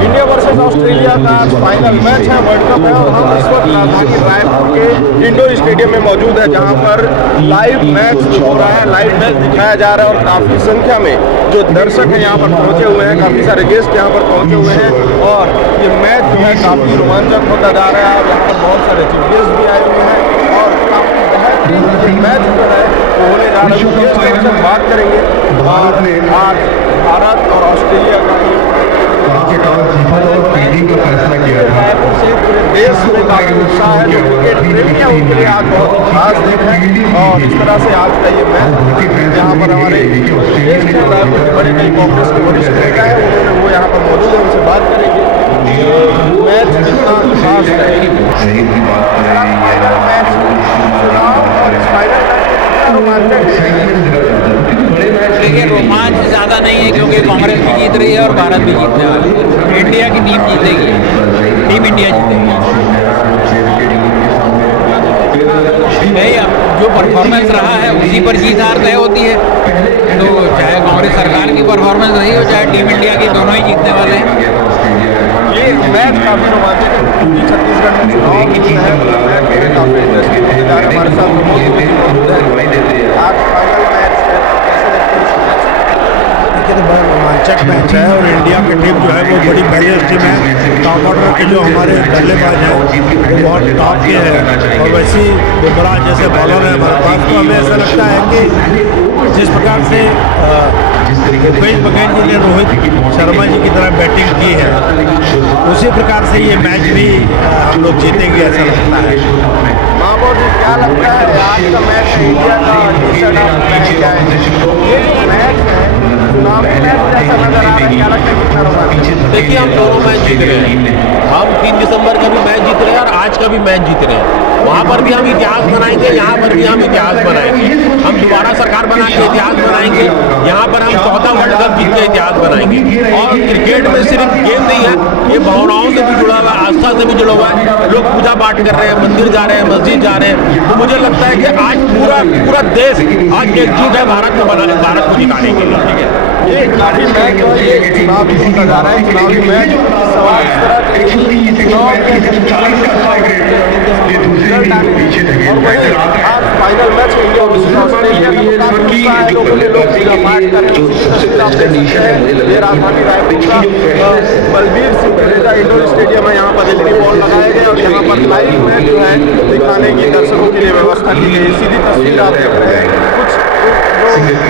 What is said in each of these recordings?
India versus Australia का आज final match है, वर्ल्ड कप है और हम इस वक्त राजधानी रायपुर के इंडोर स्टेडियम में मौजूद है, जहां पर लाइव मैच हो रहा है, लाइव मैच दिखाया जा रहा है और काफ़ी संख्या में जो दर्शक हैं यहाँ पर पहुँचे हुए हैं, काफ़ी सारे गेस्ट यहाँ पर पहुँचे हुए हैं और ये मैच जो है काफ़ी रोमांचक होता जा रहा है और यहाँ पर बहुत सारे चीफ गेस्ट भी आए हुए हैं और काफ़ी बेहतरीन ये मैच जो है वो होने जा रहा है। गेस्ट से बात करेंगे और आज भारत और ऑस्ट्रेलिया का रायपुर से पूरे देश में काफी उत्साह है, जो क्रिकेट प्रेमी है उनके लिए आज बहुत खास दिन है और इस तरह से आज का ये मैच यहाँ पर हमारे देश के रायपुर के बड़े कई कांग्रेस के वरिष्ठ नेता है, उन्होंने वो यहाँ पर मौजूद है, उनसे बात करेंगे मैच कितना खास है। फाइनल मैच चुनाव और इस फाइनल मैच रोमांचक देखिए, रोमांच ज़्यादा नहीं है क्योंकि कांग्रेस भी जीत रही है और भारत भी जीतने वाली है। इंडिया की टीम जीतेगी, टीम इंडिया जीतेगी। नहीं, अब जो परफॉर्मेंस रहा है उसी पर जीत हार तय होती है, तो चाहे कांग्रेस सरकार की परफॉर्मेंस रही हो चाहे टीम इंडिया की, दोनों ही जीतने वाले हैं। ये मैच काफ़ी रोमांचक है क्योंकि छत्तीसगढ़ में चुनाव भी है, मैच काफ़ी इंटरेस्टिंग होते जा रहे हैं। हमारे साथ आज फाइनल मैच देखिए तो बड़ा रोमांचक मैच है और इंडिया की टीम जो है वो बड़ी बैलेंस टीम है। टॉप ऑर्डर के जो हमारे बल्लेबाज हैं वो बहुत टॉप के हैं और वैसे ही बुमराह जैसे बॉलर है हमारे पास, तो हमें ऐसा लगता है कि जिस प्रकार से भूपेश बघेल जी ने रोहित शर्मा जी की तरह बैटिंग की है उसी प्रकार से ये मैच भी हम लोग जीतेंगे ऐसा लगता है। मामो जी, क्या लगता है आज का मैच इंडिया का ये जो मैच है चुनाव मैच जैसा नजर आ रहा है, क्या लगता है कितना रोमांचक? देखिए, हम दोनों मैच जीत रहे हैं। हम 3 दिसंबर का भी मैच जीत रहे हैं और आज का भी मैच जीत रहे हैं। वहाँ पर भी हम इतिहास बनाएंगे, यहाँ पर भी हम इतिहास बनाएंगे। हम दोबारा सरकार बना के इतिहास बनाएंगे, यहाँ पर हम 14 वर्ल्ड कप जीत के इतिहास बनाएंगे। और क्रिकेट में सिर्फ गेम नहीं है, ये भावनाओं से भी जुड़ा हुआ है, आस्था से भी जुड़ा हुआ है। लोग पूजा पाठ कर रहे हैं, मंदिर जा रहे हैं, मस्जिद जा रहे हैं। तो मुझे लगता है कि आज पूरा देश आज एकजुट है भारत को जिताने के लिए। ठीक है, ये काफी मैच जो है ये चुनावी होता जा रहा है, चुनावी मैच सवाल इस तरह के चुनाव के और वही आज final match India versus Australia का काफी उत्साह है, लोगों ने लोग पूजा पाठ कर राजधानी रायपुर का बलबीर सिंह जडेजा इंडोर स्टेडियम है, यहाँ पर LED बॉल लगाए गए और यहाँ पर लाइव मैच जो है दिखाने की दर्शकों के लिए व्यवस्था की गई। सीधी तस्वीर आप देख रहे हैं, कुछ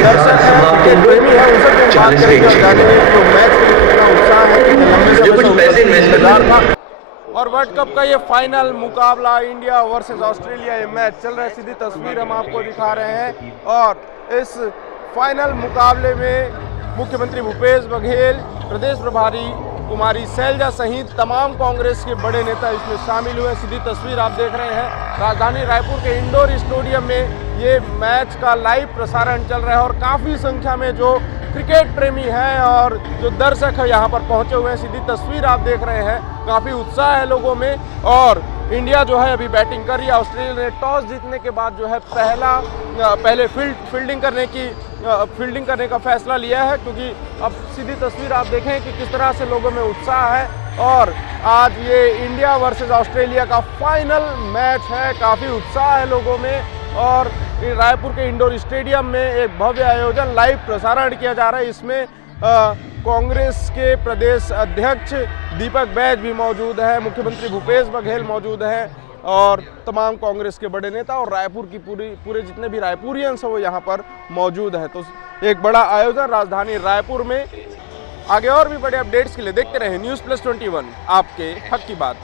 दर्शक हैं, क्रिकेट प्रेमी है, उनसे बात करेंगे और जानेंगे तो मैच में कितना उत्साह है, कितने लंबे समय से था। और वर्ल्ड कप का ये फाइनल मुकाबला इंडिया वर्सेस ऑस्ट्रेलिया ये मैच चल रहा है, सीधी तस्वीर हम आपको दिखा रहे हैं और इस फाइनल मुकाबले में मुख्यमंत्री भूपेश बघेल, प्रदेश प्रभारी कुमारी शैलजा सहित तमाम कांग्रेस के बड़े नेता इसमें शामिल हुए। सीधी तस्वीर आप देख रहे हैं, राजधानी रायपुर के इंडोर स्टेडियम में ये मैच का लाइव प्रसारण चल रहा है और काफ़ी संख्या में जो क्रिकेट प्रेमी हैं और जो दर्शक है यहाँ पर पहुँचे हुए हैं। सीधी तस्वीर आप देख रहे हैं, काफ़ी उत्साह है लोगों में और इंडिया जो है अभी बैटिंग कर रही है। ऑस्ट्रेलिया ने टॉस जीतने के बाद जो है पहले फील्डिंग करने का फैसला लिया है, क्योंकि अब सीधी तस्वीर आप देखें कि किस तरह से लोगों में उत्साह है और आज ये इंडिया वर्सेस ऑस्ट्रेलिया का फाइनल मैच है, काफ़ी उत्साह है लोगों में और रायपुर के इंडोर स्टेडियम में एक भव्य आयोजन लाइव प्रसारण किया जा रहा है। इसमें कांग्रेस के प्रदेश अध्यक्ष दीपक बैज भी मौजूद है, मुख्यमंत्री भूपेश बघेल मौजूद हैं और तमाम कांग्रेस के बड़े नेता और रायपुर की पूरे जितने भी रायपुरियंस हैं वो यहाँ पर मौजूद है। तो एक बड़ा आयोजन राजधानी रायपुर में। आगे और भी बड़े अपडेट्स के लिए देखते रहें News+21, आपके हक की बात।